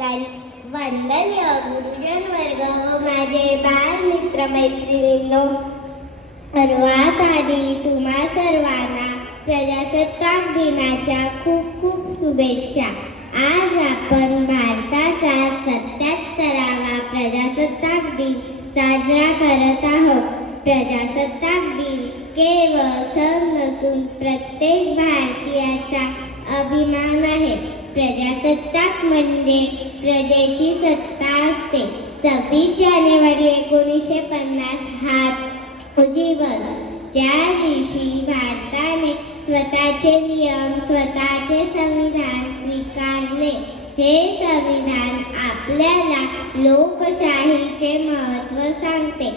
पदाधिकारी, वंदनीय गुरुजन वर्ग व माझे बाळ मित्र मैत्रिणींनो, सर्वात आधी तुम्हा सर्वांना प्रजासत्ताक दिनाच्या खूप खूप शुभेच्छा. आज आपण भारताचा 77वा प्रजासत्ताक दिन साजरा करत आहोत. प्रजासत्ताक दिन केवळ सण नसून प्रत्येक भारतीयाचा अभिमान आहे. प्रजासत्ताक म्हणजे प्रजेची सत्ता असते. 26 जानेवारी 1950 हा दिवस, ज्या दिवशी भारताने स्वतःचे नियम, स्वतःचे संविधान स्वीकारले. हे संविधान आपल्याला लोकशाहीचे महत्त्व सांगते.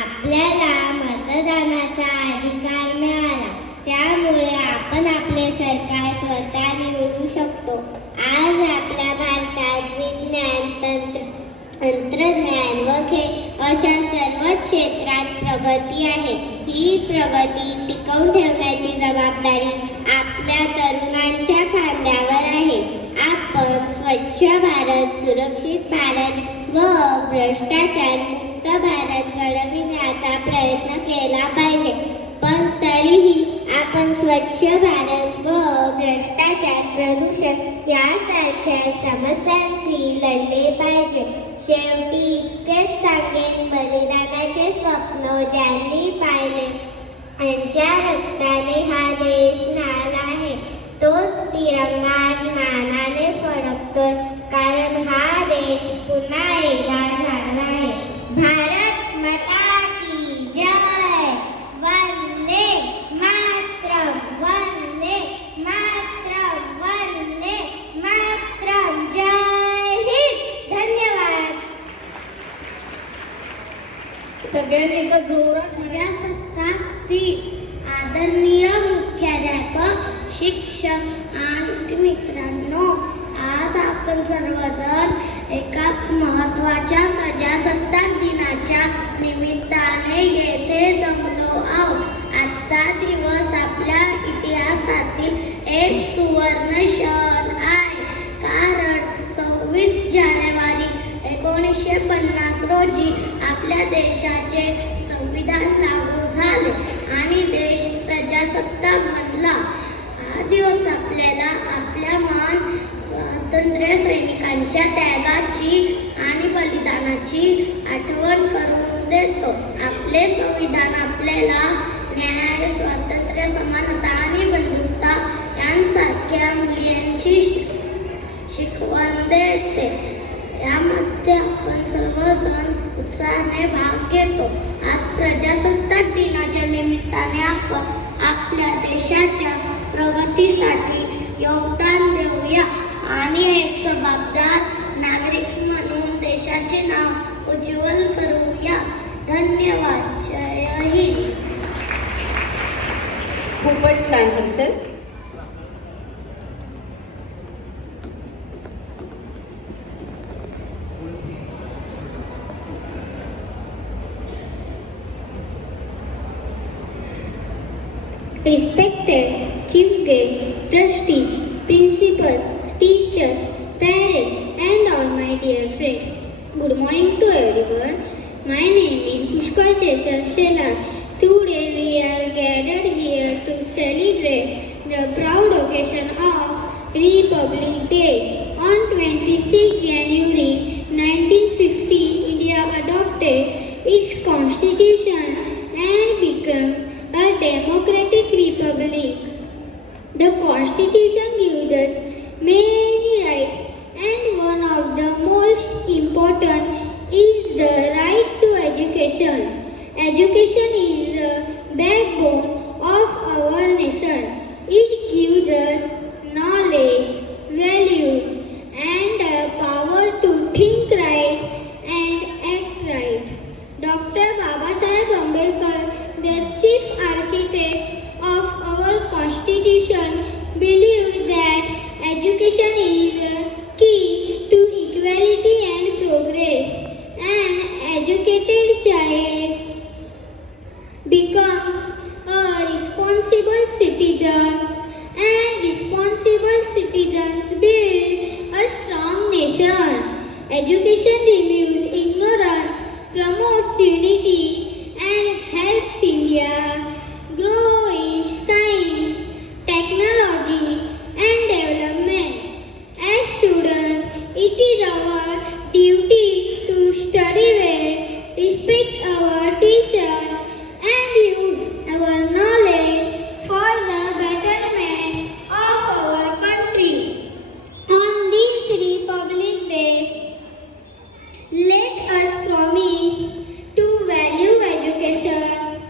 आपल्याला मतदानाचा अधिकार मिळाला, त्यामुळे आपण आपले सरकार स्वतः निवडू शकतो. आज आपल्या भारतात विज्ञान, तंत्रज्ञान व खेळ अशा सर्व क्षेत्रात प्रगती आहे. ही प्रगती टिकवून ठेवण्याची जबाबदारी आपल्या तरुणांच्या खांद्यावर आहे. आपण स्वच्छ भारत, सुरक्षित भारत व भ्रष्टाचार मुक्त भारत घडविण्याचा प्रयत्न केला पाहिजे. पण तरीही आपण स्वच्छ भारत व भ्रष्टाचार, प्रदूषण यासारख्या समस्यांशी लढले पाहिजे. शेवटी इतकेच सांगेन, बलिदानाचे स्वप्न ज्यांनी पाहिले त्यांच्या रक्ताने हा देश नाळला आहे. तोच तिरंगा आज मानाने फडकतोय, कारण हा देश पुन्हा एकदा झाला आहे. भारत माता की जय. वंदे मातरम, वंदे मातरम, वंदे मातरम. जय हिंद. धन्यवाद. सगळ्यांनी एका जोरात प्रजासत्ताक दिन. आदरणीय मुख्याध्यापक, शिक्षक आणि मित्रांनो, आज आपण सर्वजण एका महत्त्वाच्या प्रजासत्ताक दिनाच्या निमित्ताने येथे जमलो आहोत. आजचा दिवस आपल्या इतिहासातील एक सुवर्ण क्षण आहे, कारण 26 जानेवारी 1950 रोजी आपल्या देशाचे संविधान लागू झाले आणि देश प्रजासत्ताक बनला. हा दिवस आपल्याला आपल्या महान स्वातंत्र्य सैनिकांच्या त्यागाची आणि बलिदानाची आठवण करून देतो. आपले संविधान आपल्याला न्याय, स्वातंत्र्य, समानता आणि बंधुता यांसारख्या मूल्यांची शिकवण देते. यामध्ये आपण सर्वजण उत्साहाने भाग घेतो. आज प्रजासत्ताक दिनाच्या निमित्ताने आपण आपल्या देशाच्या प्रगतीसाठी योगदान देऊया आणि एक जबाबदार नागरिक म्हणून देशाचे नाव उज्ज्वल करूया. धन्यवाद. जय हिंद. खूपच छान Harshal. Respected Chief Guest, Trustees, Principals, Teachers, Parents and all my dear friends. Good morning to everyone. My name is Pushkar Chetan Shelar. Today we are gathered here to celebrate the proud occasion of Republic Day. On 26 January 1950, India adopted its constitution and became a democratic republic. The constitution gives us many rights, and one of the most important is the right to education. Education is the backbone of our nation. It gives us knowledge, values, and the power to think right and act right. Dr. Babasaheb Ambedkar, the chief architect of our constitution, believed that education is the key to equality and progress. An educated child becomes a Education removes ignorance, promotes unity, and helps India grow in science, technology, and development. As students, it is our duty to study well, respect our teachers, and use our knowledge for the betterment of our country. On this Republic Day, let us promise to value education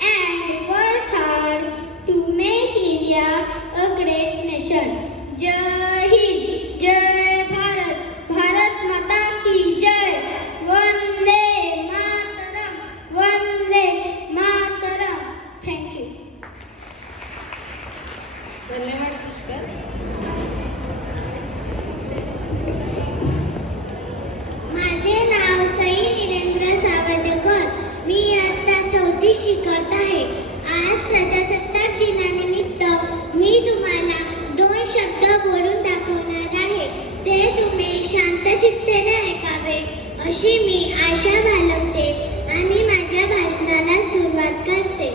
and work hard to make India a great nation. जय हिंद, जय भारत, भारत माता की जय. वंदे मातरम, वंदे मातरम. Thank you. धन्यवाद पुष्कर. माझे नाव सई निरेंद्र सावटकर. मी इयत्ता 4थी शिकत आहे. आज प्रजासत्ताक दिनानिमित्त मी तुम्हाला 2 शब्द बोलून दाखवणार आहे. ते तुम्ही शांतचित्तेने ऐकावे अशी मी आशा बाळगते आणि माझ्या भाषणाला सुरुवात करते.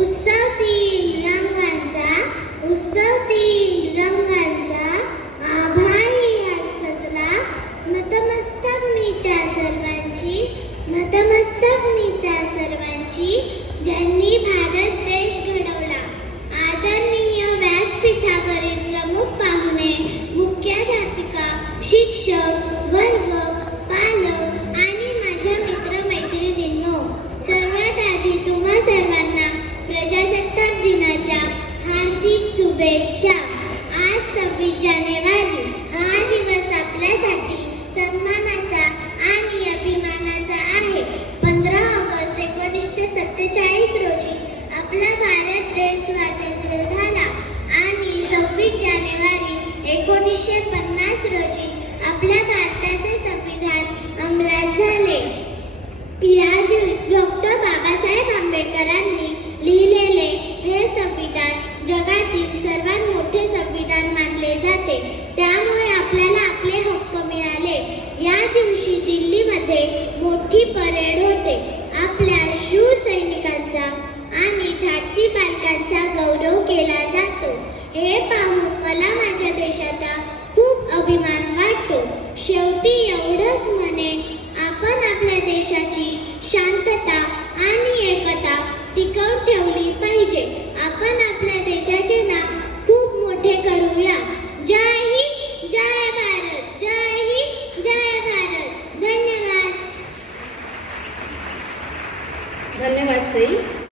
उत्सव 3 रंगांचा, उत्सव 3 रंगांचा, आभाळी आज सजला. नतमस्तक मी त्या सर्वांची, नतमस्तक मी त्या सर्वांची, ज्यांनी भारत देश घडवला. आदरणीय व्यासपीठावरील प्रमुख पाहुणे, मुख्याध्यापिका, शिक्षक, वर्ग, पालक आणि माझ्या मित्रमैत्रिणींनो, सर्वात आधी तुम्हा सर्वांना प्रजासत्ताक दिनाच्या हार्दिक शुभेच्छा. आज 26 जानेवारी हा दिवस आपल्यासाठी सन्मानाचा आणि अभिमानाचा आहे. 15 ऑगस्ट 1947 रोजी आपला भारत देश स्वातंत्र्य झाला आणि 26 जानेवारी 1950 रोजी आपल्या भारताचे संविधान अंमलात झाले. या दिवशी डॉक्टर बाबासाहेब आंबेडकरांनी लिहिलेले हे संविधान जगातील सर्वात मोठे संविधान मानले जाते. त्यामुळे आपल्याला आपले हक्क मिळाले. या दिवशी दिल्लीमध्ये मोठी परेड होते. आपल्या शूर सैनिकांचा आणि धाडसी बालकांचा गौरव केला जातो. हे पाहून मला माझ्या देशाचा खूप अभिमान वाटतो. शेवटी एवढंच म्हणेन, आपण आपल्या देशाची शांतता आणि एकता टिकवून ठेवली पाहिजे. आपण आपल्या देशाचे नाव खूप मोठे करूया. जय हिंद, जय भारत, जय हिंद, जय भारत. धन्यवाद. धन्यवाद सई.